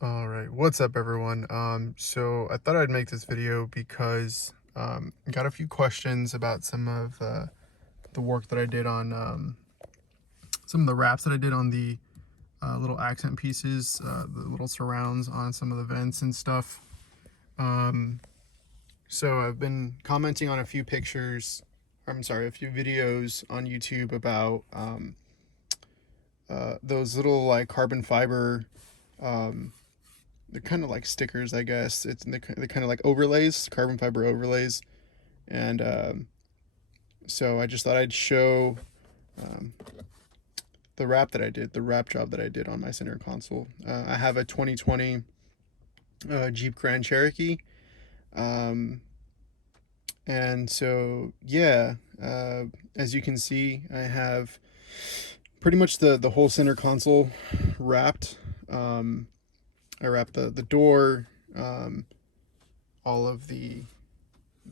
All right, what's up everyone? So I thought I'd make this video because I got a few questions about some of the work that I did on some of the wraps that I did on the little accent pieces, the little surrounds on some of the vents and stuff. So I've been commenting on a few pictures, a few videos on YouTube about those little like carbon fiber they're kind of like stickers, I guess. They're kind of like overlays, carbon fiber overlays. And so I just thought I'd show um, the wrap job that I did on my center console. I have a 2020 Jeep Grand Cherokee. And so, yeah, as you can see, I have pretty much the whole center console wrapped. I wrapped the door, all of the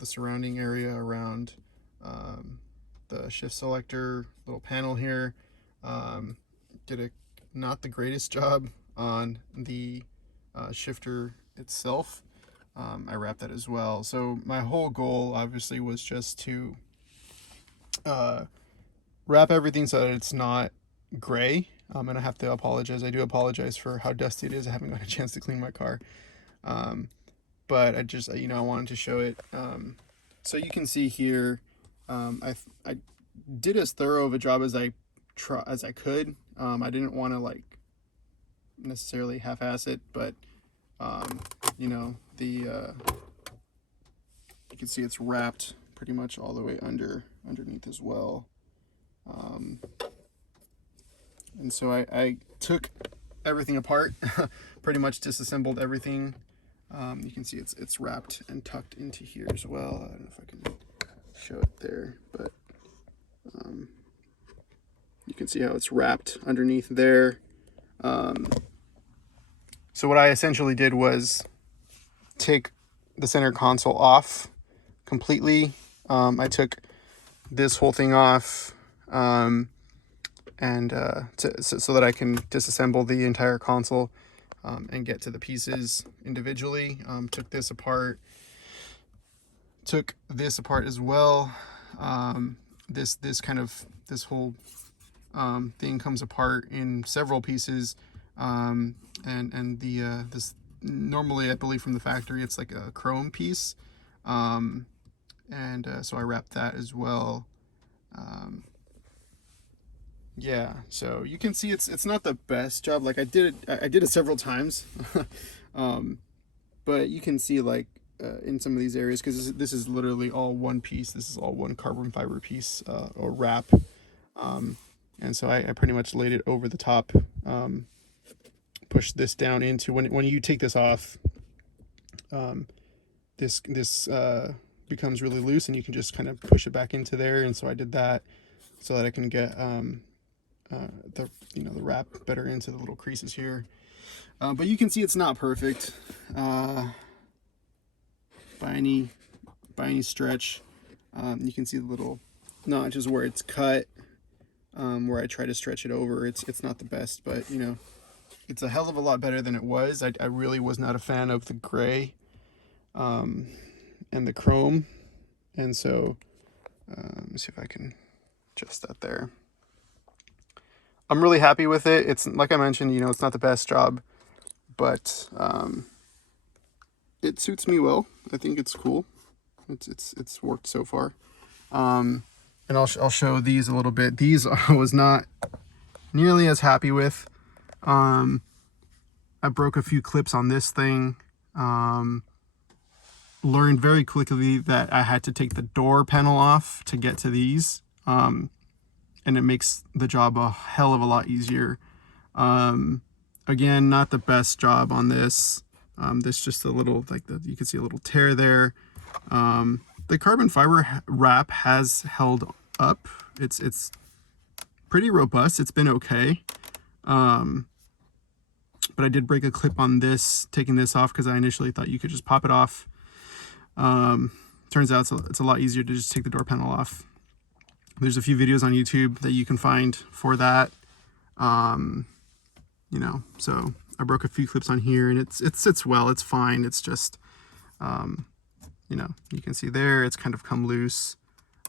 surrounding area around the shift selector little panel here. Did a not the greatest job on the shifter itself. I wrapped that as well. So my whole goal obviously was just to wrap everything so that it's not gray. And I have to apologize. I do apologize for how dusty it is. I haven't got a chance to clean my car. But I just, I wanted to show it. So you can see here, I did as thorough of a job as I could. I didn't want to like necessarily half-ass it, but you can see it's wrapped pretty much all the way underneath as well. And so I took everything apart, pretty much disassembled everything. You can see it's wrapped and tucked into here as well. I don't know if I can show it there, but you can see how it's wrapped underneath there. So what I essentially did was take the center console off completely. I took this whole thing off, and so that I can disassemble the entire console and get to the pieces individually. Took this apart as well. This whole thing comes apart in several pieces, and this normally, I believe from the factory, it's like a chrome piece, so I wrapped that as well. Yeah, so you can see it's not the best job. Like I did it several times, but you can see like in some of these areas, because this is literally all one piece. This is all one carbon fiber piece or wrap, and so I pretty much laid it over the top, pushed this down into when you take this off, this becomes really loose, and you can just kind of push it back into there. And so I did that so that I can get the wrap better into the little creases here. But you can see it's not perfect by any stretch. You can see the little notches where it's cut, where I try to stretch it over. It's not the best, but it's a hell of a lot better than it was. I really was not a fan of the gray and the chrome, and so let me see if I can adjust that there. I'm really happy with it. It's like I mentioned, it's not the best job, but it suits me well. I think it's cool. It's worked so far. And I'll show these a little bit. These I was not nearly as happy with. I broke a few clips on this thing. Learned very quickly that I had to take the door panel off to get to these. And it makes the job a hell of a lot easier. Again, not the best job on this. This just a little, you can see a little tear there. The carbon fiber wrap has held up. It's pretty robust. It's been okay. But I did break a clip on this, taking this off, because I initially thought you could just pop it off. Turns out it's a lot easier to just take the door panel off. There's a few videos on YouTube that you can find for that. So I broke a few clips on here, and it sits well. It's fine. It's just, you know, you can see there it's kind of come loose.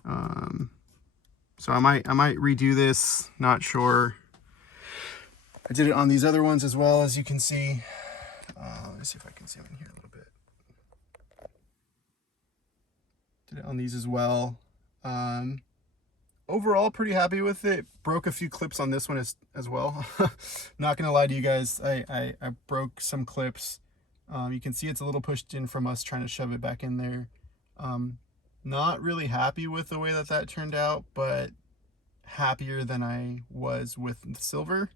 So I might redo this. Not sure. I did it on these other ones as well, as you can see. Let me see if I can zoom in here a little bit. Did it on these as well. Overall, pretty happy with it. Broke a few clips on this one as well. Not gonna lie to you guys, I broke some clips. You can see it's a little pushed in from us trying to shove it back in there. Not really happy with the way that turned out, but happier than I was with the silver.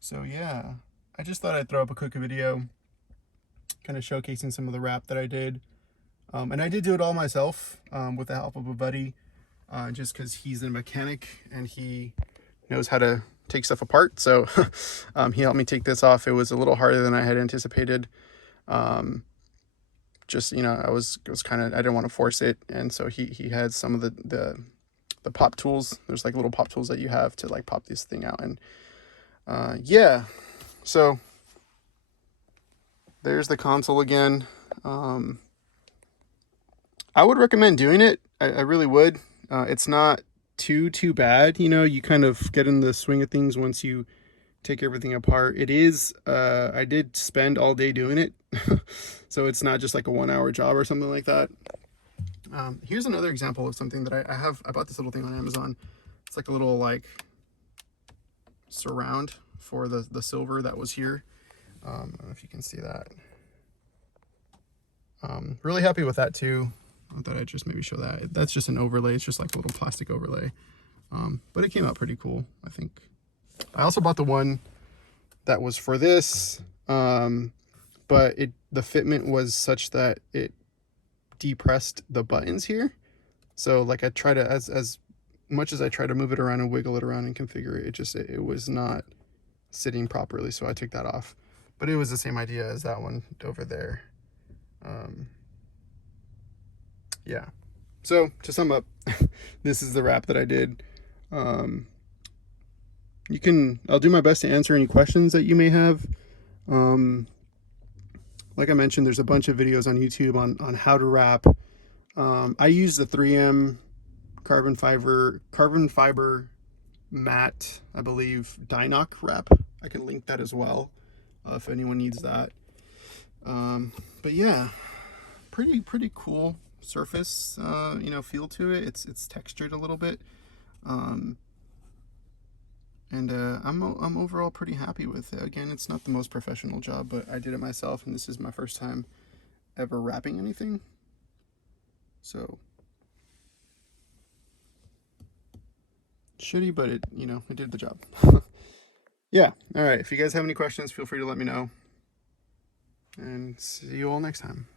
So yeah, I just thought I'd throw up a quick video kind of showcasing some of the wrap that I did. And I did do it all myself with the help of a buddy, just because he's a mechanic and he knows how to take stuff apart. So he helped me take this off. It was a little harder than I had anticipated. Just, you know, it was kind of, I didn't want to force it. And so he had some of the pop tools. There's like little pop tools that you have to like pop this thing out. And yeah, so there's the console again. I would recommend doing it. I really would. It's not too bad. You know, you kind of get in the swing of things once you take everything apart. It is, I did spend all day doing it. So it's not just like a 1 hour job or something like that. Here's another example of something that I bought this little thing on Amazon. It's like a little like surround for the silver that was here. I don't know if you can see that. Really happy with that too. I thought I'd just maybe show that. That's just an overlay. It's just like a little plastic overlay. But it came out pretty cool, I think. I also bought the one that was for this, but the fitment was such that it depressed the buttons here. So like I try to, as much as I try to move it around and wiggle it around and configure it, it was not sitting properly. So I took that off. But it was the same idea as that one over there. Yeah, so to sum up, this is the wrap that I did. I'll do my best to answer any questions that you may have. Like I mentioned, there's a bunch of videos on YouTube on how to wrap. I use the 3M carbon fiber matte, I believe, DI-NOC wrap. I can link that as well if anyone needs that. But yeah, pretty cool surface, you know, feel to it. It's textured a little bit, and I'm overall pretty happy with it. Again, it's not the most professional job, but I did it myself, and this is my first time ever wrapping anything. So shitty, but it, you know, it did the job. Yeah. All right. If you guys have any questions, feel free to let me know, and see you all next time.